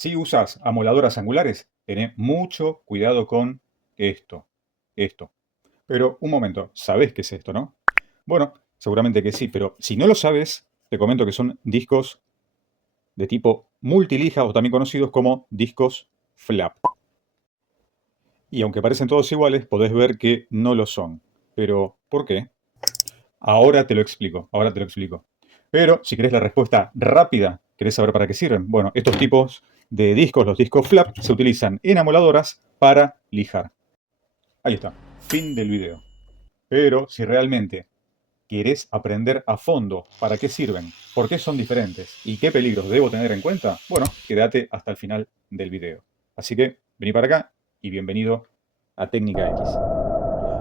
Si usas amoladoras angulares, tené mucho cuidado con esto. Pero un momento, ¿sabés qué es esto, no? Bueno, seguramente que sí, pero si no lo sabes, te comento que son discos de tipo multilija o también conocidos como discos flap. Y aunque parecen todos iguales, podés ver que no lo son. Pero, ¿por qué? Ahora te lo explico. Pero, si querés la respuesta rápida, ¿querés saber para qué sirven? Bueno, estos tipos de discos, los discos flap, se utilizan en amoladoras para lijar. Ahí está, fin del video. Pero, si realmente querés aprender a fondo para qué sirven, por qué son diferentes y qué peligros debo tener en cuenta, bueno, quédate hasta el final del video. Así que, vení para acá y bienvenido a Técnica X.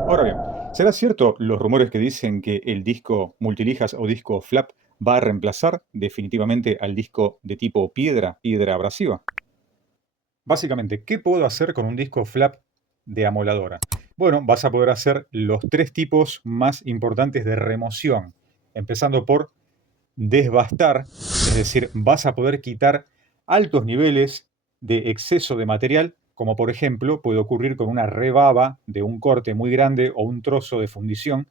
Ahora bien, ¿será cierto los rumores que dicen que el disco multilijas o disco flap va a reemplazar definitivamente al disco de tipo piedra abrasiva? Básicamente, ¿qué puedo hacer con un disco flap de amoladora? Bueno, vas a poder hacer los tres tipos más importantes de remoción, empezando por desbastar, es decir, vas a poder quitar altos niveles de exceso de material, como por ejemplo puede ocurrir con una rebaba de un corte muy grande o un trozo de fundición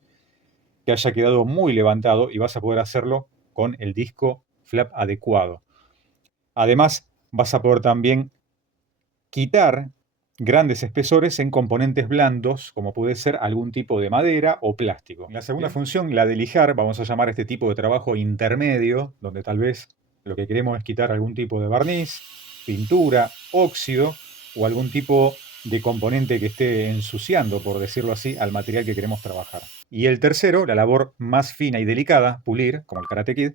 que haya quedado muy levantado y vas a poder hacerlo con el disco flap adecuado. Además, vas a poder también quitar grandes espesores en componentes blandos, como puede ser algún tipo de madera o plástico. La segunda función, la de lijar, vamos a llamar a este tipo de trabajo intermedio, donde tal vez lo que queremos es quitar algún tipo de barniz, pintura, óxido o algún tipo de componente que esté ensuciando, por decirlo así, al material que queremos trabajar. Y el tercero, la labor más fina y delicada, pulir, como el Karate Kid,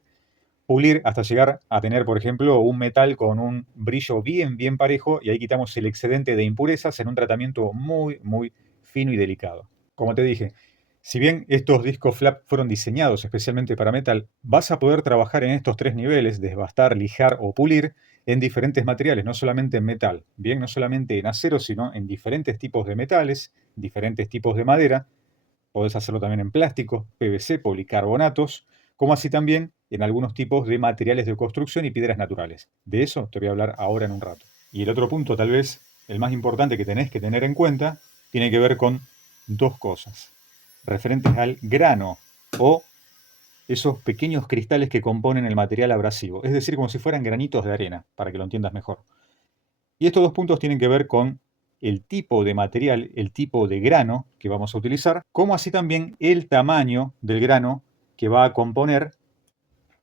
pulir hasta llegar a tener, por ejemplo, un metal con un brillo bien parejo y ahí quitamos el excedente de impurezas en un tratamiento muy fino y delicado. Como te dije, si bien estos discos flap fueron diseñados especialmente para metal, vas a poder trabajar en estos tres niveles, desbastar, lijar o pulir, en diferentes materiales, no solamente en metal, bien, no solamente en acero, sino en diferentes tipos de metales, diferentes tipos de madera. Podés hacerlo también en plástico, PVC, policarbonatos, como así también en algunos tipos de materiales de construcción y piedras naturales. De eso te voy a hablar ahora en un rato. Y el otro punto, tal vez el más importante que tenés que tener en cuenta, tiene que ver con dos cosas referentes al grano o esos pequeños cristales que componen el material abrasivo, es decir, como si fueran granitos de arena, para que lo entiendas mejor. Y estos dos puntos tienen que ver con el tipo de material, el tipo de grano que vamos a utilizar, como así también el tamaño del grano que va a componer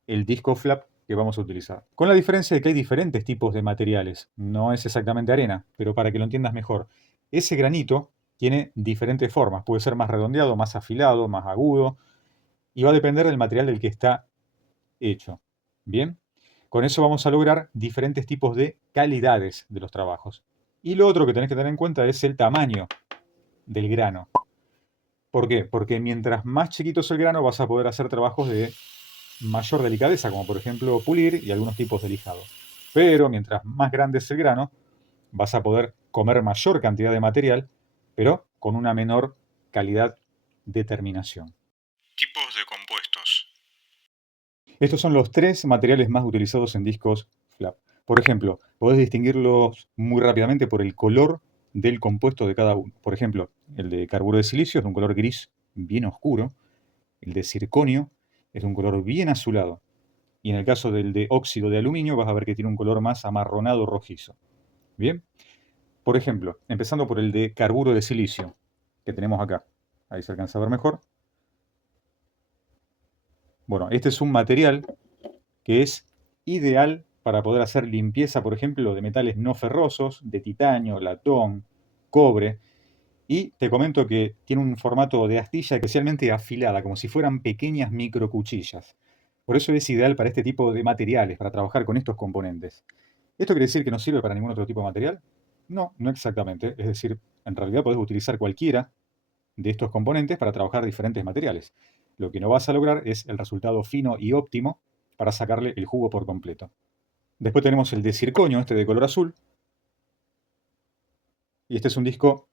el disco flap que vamos a utilizar. Con la diferencia de que hay diferentes tipos de materiales. No es exactamente arena, pero para que lo entiendas mejor, ese granito tiene diferentes formas. Puede ser más redondeado, más afilado, más agudo, y va a depender del material del que está hecho. Bien, con eso vamos a lograr diferentes tipos de calidades de los trabajos. Y lo otro que tenés que tener en cuenta es el tamaño del grano. ¿Por qué? Porque mientras más chiquito es el grano vas a poder hacer trabajos de mayor delicadeza, como por ejemplo pulir y algunos tipos de lijado. Pero mientras más grande es el grano, vas a poder comer mayor cantidad de material, pero con una menor calidad de terminación. Tipos de compuestos. Estos son los tres materiales más utilizados en discos flap. Por ejemplo, podés distinguirlos muy rápidamente por el color del compuesto de cada uno. Por ejemplo, el de carburo de silicio es de un color gris bien oscuro. El de circonio es de un color bien azulado. Y en el caso del de óxido de aluminio vas a ver que tiene un color más amarronado rojizo. Bien, por ejemplo, empezando por el de carburo de silicio, que tenemos acá. Ahí se alcanza a ver mejor. Bueno, este es un material que es ideal para poder hacer limpieza, por ejemplo, de metales no ferrosos, de titanio, latón, cobre. Y te comento que tiene un formato de astilla especialmente afilada, como si fueran pequeñas microcuchillas. Por eso es ideal para este tipo de materiales, para trabajar con estos componentes. ¿Esto quiere decir que no sirve para ningún otro tipo de material? No, no exactamente. Es decir, en realidad podés utilizar cualquiera de estos componentes para trabajar diferentes materiales. Lo que no vas a lograr es el resultado fino y óptimo para sacarle el jugo por completo. Después tenemos el de circonio, este de color azul. Y este es un disco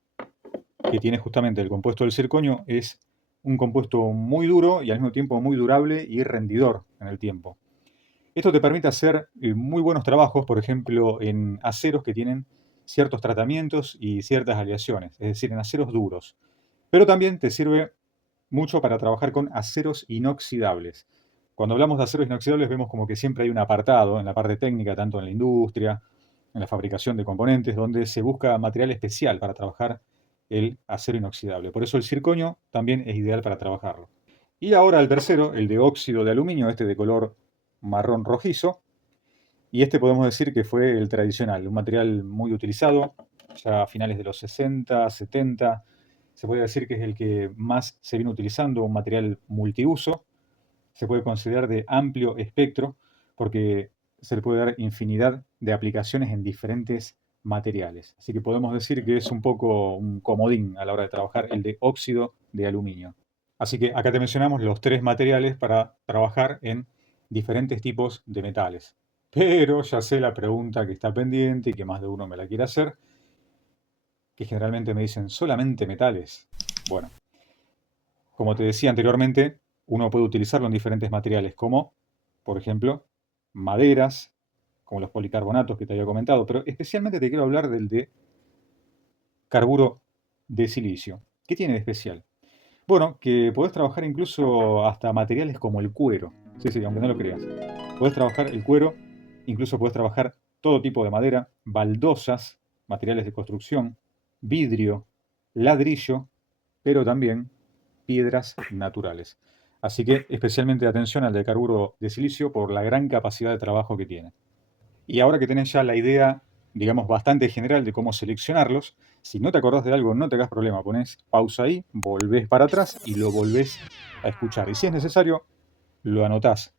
que tiene justamente el compuesto del circonio. Es un compuesto muy duro y al mismo tiempo muy durable y rendidor en el tiempo. Esto te permite hacer muy buenos trabajos, por ejemplo, en aceros que tienen ciertos tratamientos y ciertas aleaciones, es decir, en aceros duros. Pero también te sirve mucho para trabajar con aceros inoxidables. Cuando hablamos de aceros inoxidables vemos como que siempre hay un apartado en la parte técnica, tanto en la industria, en la fabricación de componentes, donde se busca material especial para trabajar el acero inoxidable. Por eso el circonio también es ideal para trabajarlo. Y ahora el tercero, el de óxido de aluminio, este de color marrón rojizo. Y este podemos decir que fue el tradicional, un material muy utilizado, ya a finales de los 60, 70. Se puede decir que es el que más se viene utilizando, un material multiuso. Se puede considerar de amplio espectro porque se le puede dar infinidad de aplicaciones en diferentes materiales. Así que podemos decir que es un poco un comodín a la hora de trabajar el de óxido de aluminio. Así que acá te mencionamos los tres materiales para trabajar en diferentes tipos de metales. Pero ya sé la pregunta que está pendiente y que más de uno me la quiere hacer, que generalmente me dicen, ¿solamente metales? Bueno, como te decía anteriormente, uno puede utilizarlo en diferentes materiales, como, por ejemplo, maderas, como los policarbonatos que te había comentado, pero especialmente te quiero hablar del de carburo de silicio. ¿Qué tiene de especial? Bueno, que podés trabajar incluso hasta materiales como el cuero. Sí, sí, aunque no lo creas. Podés trabajar el cuero, incluso podés trabajar todo tipo de madera, baldosas, materiales de construcción, vidrio, ladrillo, pero también piedras naturales. Así que especialmente atención al de carburo de silicio por la gran capacidad de trabajo que tiene. Y ahora que tenés ya la idea, digamos, bastante general de cómo seleccionarlos, si no te acordás de algo, no te hagas problema, pones pausa ahí, volvés para atrás y lo volvés a escuchar. Y si es necesario, lo anotás.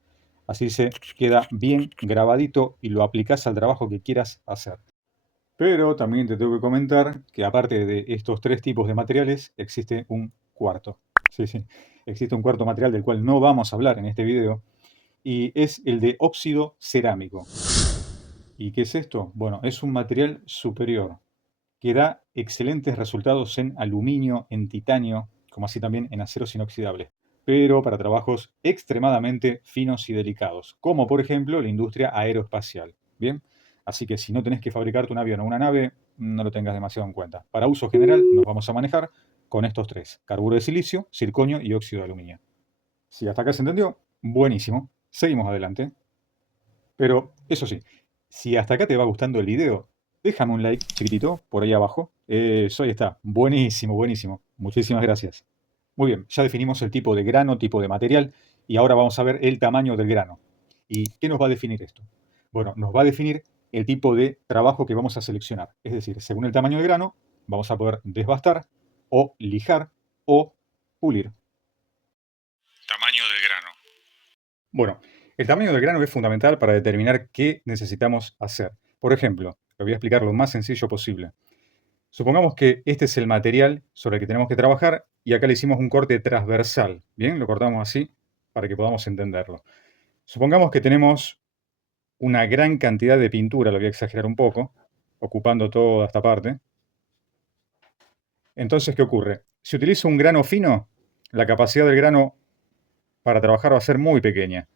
Así se queda bien grabadito y lo aplicás al trabajo que quieras hacer. Pero también te tengo que comentar que aparte de estos tres tipos de materiales, existe un cuarto. Sí, sí. Existe un cuarto material del cual no vamos a hablar en este video, y es el de óxido cerámico. ¿Y qué es esto? Bueno, es un material superior que da excelentes resultados en aluminio, en titanio, como así también en aceros inoxidables, pero para trabajos extremadamente finos y delicados, como por ejemplo la industria aeroespacial. Bien, así que si no tenés que fabricarte un avión o una nave, no lo tengas demasiado en cuenta. Para uso general nos vamos a manejar con estos tres: carburo de silicio, circonio y óxido de aluminio. Si hasta acá se entendió, buenísimo. Seguimos adelante. Pero eso sí, si hasta acá te va gustando el video, déjame un like chiquitito por ahí abajo. Eso, ahí está. Buenísimo, buenísimo. Muchísimas gracias. Muy bien, ya definimos el tipo de grano, tipo de material, y ahora vamos a ver el tamaño del grano. ¿Y qué nos va a definir esto? Bueno, nos va a definir el tipo de trabajo que vamos a seleccionar. Es decir, según el tamaño del grano, vamos a poder desbastar o lijar o pulir. Tamaño del grano. Bueno, el tamaño del grano es fundamental para determinar qué necesitamos hacer. Por ejemplo, lo voy a explicar lo más sencillo posible. Supongamos que este es el material sobre el que tenemos que trabajar y acá le hicimos un corte transversal. Bien, lo cortamos así para que podamos entenderlo. Supongamos que tenemos una gran cantidad de pintura, lo voy a exagerar un poco, ocupando toda esta parte. Entonces, ¿qué ocurre? Si utilizo un grano fino, la capacidad del grano para trabajar va a ser muy pequeña.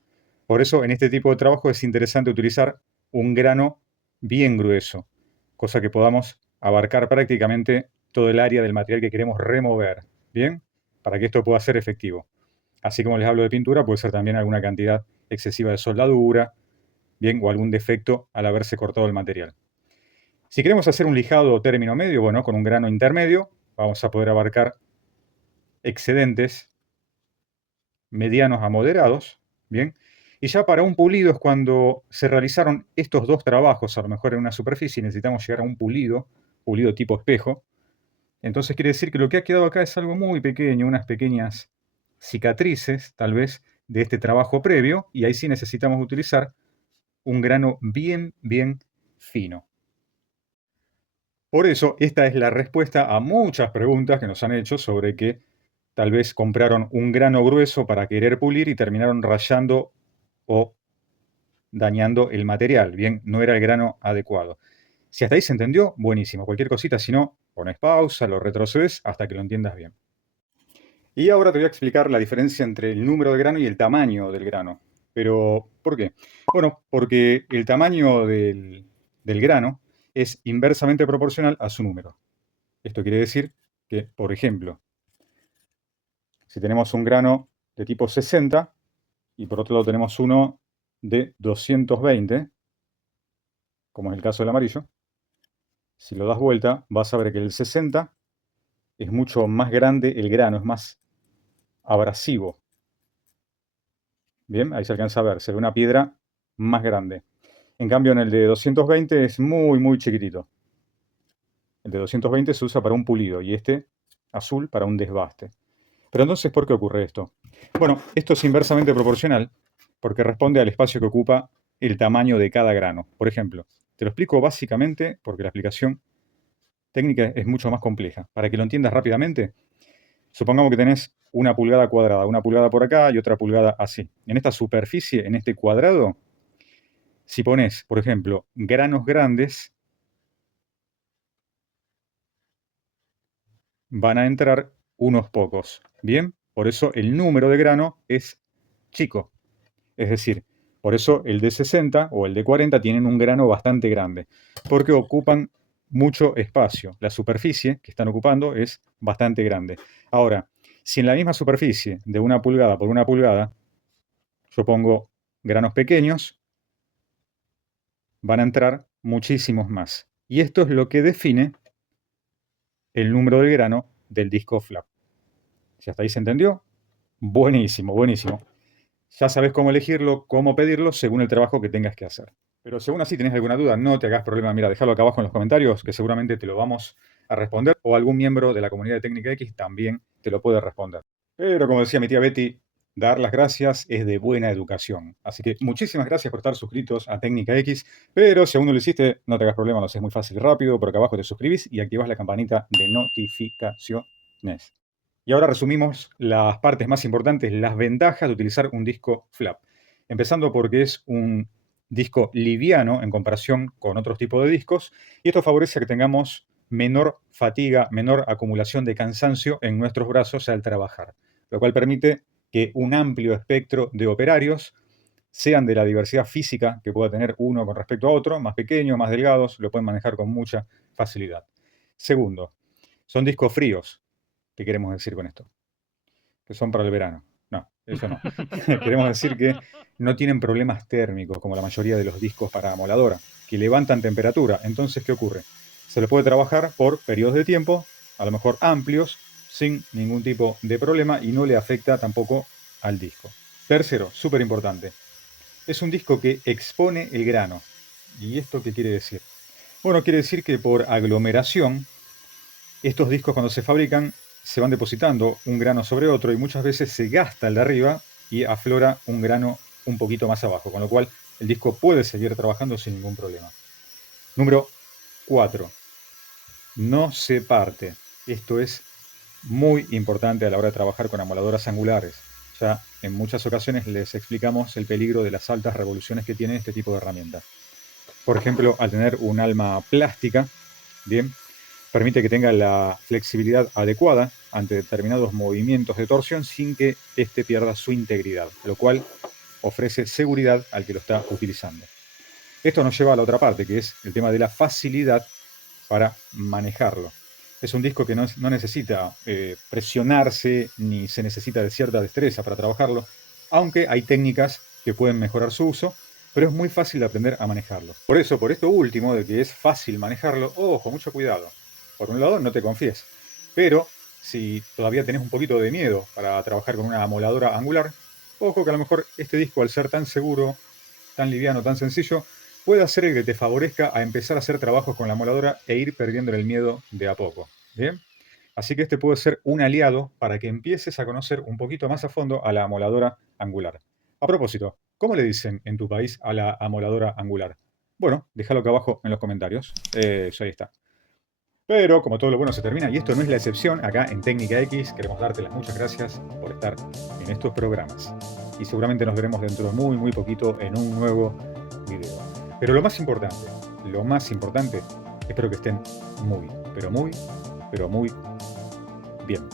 Por eso, en este tipo de trabajo es interesante utilizar un grano bien grueso, cosa que podamos abarcar prácticamente todo el área del material que queremos remover, ¿bien? Para que esto pueda ser efectivo. Así como les hablo de pintura, puede ser también alguna cantidad excesiva de soldadura, ¿bien? O algún defecto al haberse cortado el material. Si queremos hacer un lijado término medio, bueno, con un grano intermedio, vamos a poder abarcar excedentes medianos a moderados, ¿bien? Y ya para un pulido es cuando se realizaron estos dos trabajos, a lo mejor en una superficie necesitamos llegar a un pulido, pulido tipo espejo. Entonces quiere decir que lo que ha quedado acá es algo muy pequeño, unas pequeñas cicatrices, tal vez, de este trabajo previo, y ahí sí necesitamos utilizar un grano bien, bien fino. Por eso, esta es la respuesta a muchas preguntas que nos han hecho sobre que tal vez compraron un grano grueso para querer pulir y terminaron rayando o dañando el material. Bien, no era el grano adecuado. Si hasta ahí se entendió, buenísimo. Cualquier cosita, si no, pones pausa, lo retrocedes hasta que lo entiendas bien. Y ahora te voy a explicar la diferencia entre el número de grano y el tamaño del grano. Pero, ¿por qué? Bueno, porque el tamaño del grano es inversamente proporcional a su número. Esto quiere decir que, por ejemplo, si tenemos un grano de tipo 60 y por otro lado tenemos uno de 220, como es el caso del amarillo, si lo das vuelta vas a ver que el 60 es mucho más grande el grano, es más abrasivo. Bien, ahí se alcanza a ver, se ve una piedra más grande. En cambio, en el de 220 es muy, muy chiquitito. El de 220 se usa para un pulido y este azul para un desbaste. Pero entonces, ¿por qué ocurre esto? Bueno, esto es inversamente proporcional porque responde al espacio que ocupa el tamaño de cada grano. Por ejemplo, te lo explico básicamente porque la explicación técnica es mucho más compleja. Para que lo entiendas rápidamente, supongamos que tenés una pulgada cuadrada, una pulgada por acá y otra pulgada así. En esta superficie, en este cuadrado, si pones, por ejemplo, granos grandes, van a entrar unos pocos. Bien, por eso el número de grano es chico. Es decir, por eso el de 60 o el de 40 tienen un grano bastante grande, porque ocupan mucho espacio. La superficie que están ocupando es bastante grande. Ahora, si en la misma superficie de una pulgada por una pulgada, yo pongo granos pequeños, van a entrar muchísimos más. Y esto es lo que define el número del grano del disco flap. Si hasta ahí se entendió, buenísimo, buenísimo. Ya sabes cómo elegirlo, cómo pedirlo, según el trabajo que tengas que hacer. Pero si aún así tenés alguna duda, no te hagas problema, mira, déjalo acá abajo en los comentarios, que seguramente te lo vamos a responder, o algún miembro de la comunidad de Técnica X también te lo puede responder. Pero como decía mi tía Betty, dar las gracias es de buena educación. Así que muchísimas gracias por estar suscritos a Técnica X, pero si aún no lo hiciste, no te hagas problema, lo haces muy fácil y rápido, por acá abajo te suscribís y activas la campanita de notificaciones. Y ahora resumimos las partes más importantes, las ventajas de utilizar un disco flap. Empezando porque es un disco liviano en comparación con otros tipos de discos, y esto favorece que tengamos menor fatiga, menor acumulación de cansancio en nuestros brazos al trabajar, lo cual permite que un amplio espectro de operarios, sean de la diversidad física que pueda tener uno con respecto a otro, más pequeños, más delgados, lo pueden manejar con mucha facilidad. Segundo, son discos fríos. ¿Qué queremos decir con esto? Que son para el verano. No, eso no. Queremos decir que no tienen problemas térmicos como la mayoría de los discos para amoladora, que levantan temperatura. Entonces, ¿qué ocurre? Se lo puede trabajar por periodos de tiempo, a lo mejor amplios, sin ningún tipo de problema y no le afecta tampoco al disco. Tercero, súper importante, es un disco que expone el grano. ¿Y esto qué quiere decir? Bueno, quiere decir que por aglomeración, estos discos cuando se fabrican se van depositando un grano sobre otro y muchas veces se gasta el de arriba y aflora un grano un poquito más abajo, con lo cual el disco puede seguir trabajando sin ningún problema. Número 4. No se parte. Esto es muy importante a la hora de trabajar con amoladoras angulares. Ya en muchas ocasiones les explicamos el peligro de las altas revoluciones que tiene este tipo de herramienta. Por ejemplo, al tener un alma plástica, bien, permite que tenga la flexibilidad adecuada ante determinados movimientos de torsión sin que éste pierda su integridad, lo cual ofrece seguridad al que lo está utilizando. Esto nos lleva a la otra parte, que es el tema de la facilidad para manejarlo. Es un disco que no necesita presionarse ni se necesita de cierta destreza para trabajarlo, aunque hay técnicas que pueden mejorar su uso, pero es muy fácil de aprender a manejarlo. Por eso, por esto último de que es fácil manejarlo, ojo, mucho cuidado. Por un lado, no te confíes, pero si todavía tenés un poquito de miedo para trabajar con una amoladora angular, ojo que a lo mejor este disco, al ser tan seguro, tan liviano, tan sencillo, puede hacer el que te favorezca a empezar a hacer trabajos con la amoladora e ir perdiendo el miedo de a poco. ¿Bien? Así que este puede ser un aliado para que empieces a conocer un poquito más a fondo a la amoladora angular. A propósito, ¿cómo le dicen en tu país a la amoladora angular? Bueno, déjalo acá abajo en los comentarios. Eso ahí está. Pero como todo lo bueno se termina, y esto no es la excepción, acá en Técnica X queremos darte las muchas gracias por estar en estos programas. Y seguramente nos veremos dentro de muy, muy poquito en un nuevo video. Pero lo más importante, espero que estén muy, pero muy, pero muy bien.